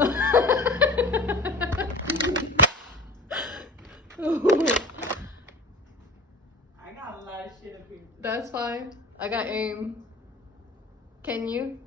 I got a lot of shit up here. That's fine. I got aim. Can you?